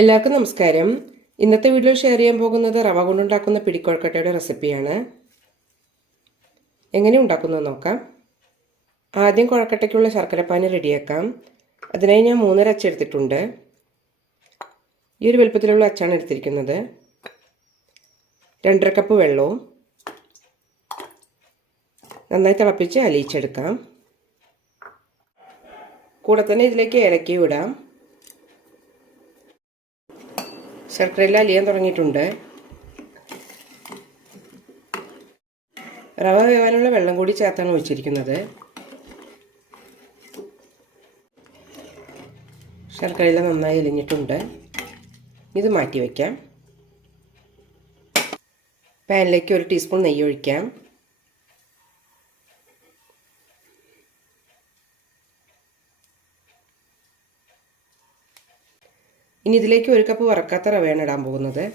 എല്ലാവർക്കും നമസ്കാരം. ഇന്നത്തെ വീഡിയോ ഷെയർ ചെയ്യാൻ പോകുന്നത് റവ കൊണ്ടുണ്ടാക്കുന്ന പിടിക്കൊഴക്കട്ടയുടെ റെസിപ്പിയാണ് എങ്ങനെ ഉണ്ടാക്കുന്നത് നോക്കാം. ആദ്യം കുഴക്കട്ടയ്ക്കുള്ള ശർക്കരപ്പാനി റെഡിയാക്കാം അതിനായി ഞാൻ മൂന്നര അച്ചെടുത്തിട്ടുണ്ട് ഈ ഒരു വലുപ്പത്തിലുള്ള അച്ചാണ് എടുത്തിരിക്കുന്നത്. രണ്ടര കപ്പ് വെള്ളവും നന്നായി തിളപ്പിച്ച് അലിയിച്ചെടുക്കാം. കൂടെ തന്നെ ഇതിലേക്ക് ഏലക്കയും ഇടാം. ശർക്കരയെല്ലാം അലിയാൻ തുടങ്ങിയിട്ടുണ്ട്. റവ വേവാനുള്ള വെള്ളം കൂടി ചേർത്താണ് ഒഴിച്ചിരിക്കുന്നത്. ശർക്കരയെല്ലാം നന്നായി അലിഞ്ഞിട്ടുണ്ട് ഇത് മാറ്റി വയ്ക്കാം പാനിലേക്ക് ഒരു ടീസ്പൂൺ നെയ്യ് ഒഴിക്കാം. ഇനി ഇതിലേക്ക് ഒരു കപ്പ് വറക്കാത്ത റവയാണ് ഇടാൻ പോകുന്നത്.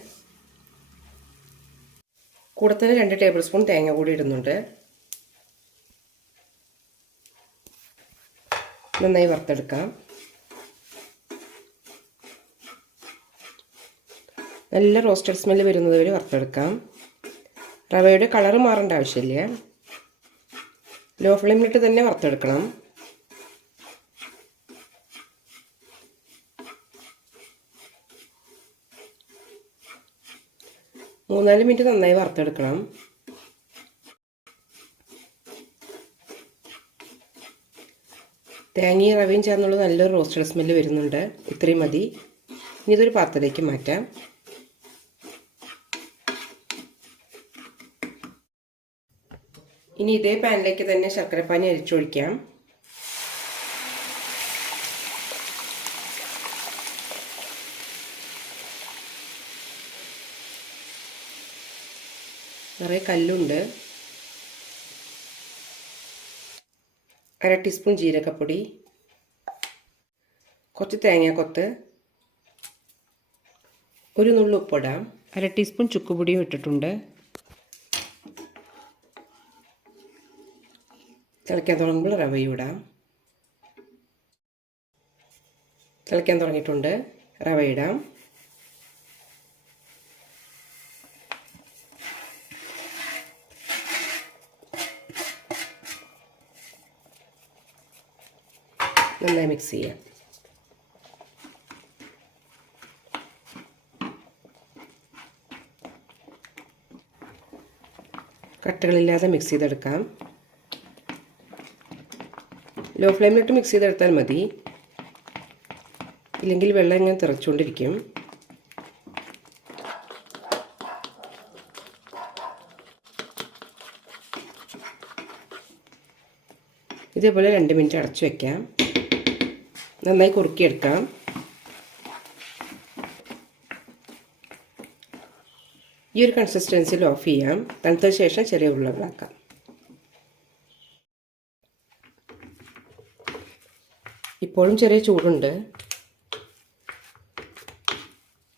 കൂടെ തന്നെ രണ്ട് ടേബിൾ സ്പൂൺ തേങ്ങ കൂടി ഇടുന്നുണ്ട്. നന്നായി വറുത്തെടുക്കാം. നല്ല റോസ്റ്റഡ് സ്മെല്ല് വരുന്നത് വരെ വറുത്തെടുക്കാം. റവയുടെ കളറ് മാറേണ്ട ആവശ്യമില്ല. ലോ ഫ്ലെയിമിലിട്ട് തന്നെ വറുത്തെടുക്കണം. മൂന്നാൽ മിനിറ്റ് നന്നായി വറുത്തെടുക്കണം. തേങ്ങയും റവയും ചേർന്നുള്ള നല്ലൊരു റോസ്റ്റഡ് സ്മെല്ല് വരുന്നുണ്ട്. ഇത്രയും മതി. ഇനി ഇതൊരു പാത്രത്തിലേക്ക് മാറ്റാം. ഇനി ഇതേ പാനിലേക്ക് തന്നെ ശർക്കരപ്പാനി അരിച്ചൊഴിക്കാം. നിറയെ കല്ലുണ്ട്. അര ടീസ്പൂൺ ജീരകപ്പൊടി. കുറച്ച് തേങ്ങാക്കൊത്ത്. ഒരു നുള്ളു ഉപ്പിടാം. അര ടീസ്പൂൺ ചുക്കുപൊടിയും ഇട്ടിട്ടുണ്ട്. തിളയ്ക്കാൻ തുടങ്ങുമ്പോൾ റവയും ഇടാം തിളയ്ക്കാൻ തുടങ്ങിയിട്ടുണ്ട്. റവ ഇടാം. നന്നായി മിക്സ് ചെയ്യാം. കട്ടകളില്ലാതെ മിക്സ് ചെയ്തെടുക്കാം. ലോ ഫ്ലെയിമിലിട്ട് മിക്സ് ചെയ്തെടുത്താൽ മതി. ഇല്ലെങ്കിൽ വെള്ളം ഇങ്ങനെ തിറച്ചുകൊണ്ടിരിക്കും. ഇതേപോലെ രണ്ട് മിനിറ്റ് അടച്ചു വയ്ക്കാം നന്നായി കുറുക്കിയെടുക്കാം. ഈ ഒരു കൺസിസ്റ്റൻസിയിൽ ഓഫ് ചെയ്യാം. തണുത്ത ശേഷം ചെറിയ ഉരുളകളാക്കാം. ഇപ്പോഴും ചെറിയ ചൂടുണ്ട്.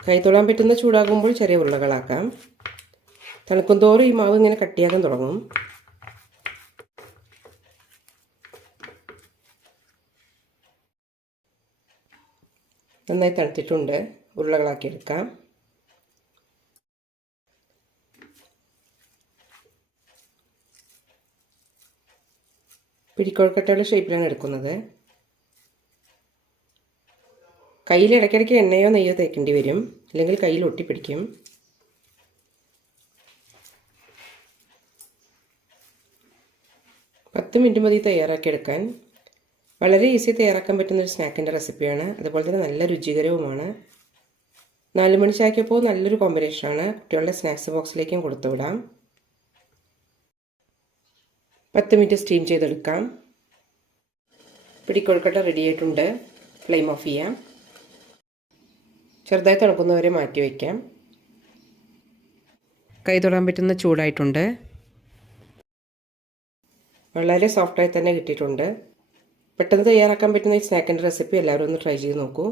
കൈ തൊടാൻ പറ്റുന്ന ചൂടാകുമ്പോൾ ചെറിയ ഉരുളകളാക്കാം. തണുക്കും തോറും ഈ മാവ് ഇങ്ങനെ കട്ടിയാക്കാൻ തുടങ്ങും. നന്നായി തണുത്തിട്ടുണ്ട്. ഉരുളകളാക്കി എടുക്കാം. പിടിക്കൊഴുക്കട്ടയുടെ ഷേപ്പിലാണ് എടുക്കുന്നത്. കയ്യിൽ ഇടയ്ക്കിടയ്ക്ക് എണ്ണയോ നെയ്യോ തേക്കേണ്ടി വരും. അല്ലെങ്കിൽ കയ്യിൽ ഒട്ടിപ്പിടിക്കും. പത്ത് മിനിറ്റ് മതി തയ്യാറാക്കിയെടുക്കാൻ വളരെ ഈസി തയ്യാറാക്കാൻ പറ്റുന്ന ഒരു സ്നാക്കിന്റെ റെസിപ്പിയാണ്. അതുപോലെ തന്നെ നല്ല രുചികരവുമാണ്. നാല് മണി ചായക്കപ്പോൾ നല്ലൊരു കോമ്പിനേഷനാണ് കുട്ടികളുടെ സ്നാക്സ് ബോക്സിലേക്കും കൊടുത്തുവിടാം പത്ത് മിനിറ്റ് സ്റ്റീം ചെയ്തെടുക്കാം. പിടിക്കൊഴുക്കട്ട റെഡി ആയിട്ടുണ്ട്. ഫ്ലെയിം ഓഫ് ചെയ്യാം. ചെറുതായി തണുക്കുന്നവരെ മാറ്റി വയ്ക്കാം. കൈ തൊടാൻ പറ്റുന്ന ചൂടായിട്ടുണ്ട്. വളരെ സോഫ്റ്റായി തന്നെ കിട്ടിയിട്ടുണ്ട്. പെട്ടെന്ന് തയ്യാറാക്കാൻ പറ്റുന്ന ഈ സ്നാക്കിന്റെ റെസിപ്പി എല്ലാവരും ഒന്ന് ട്രൈ ചെയ്ത് നോക്കൂ.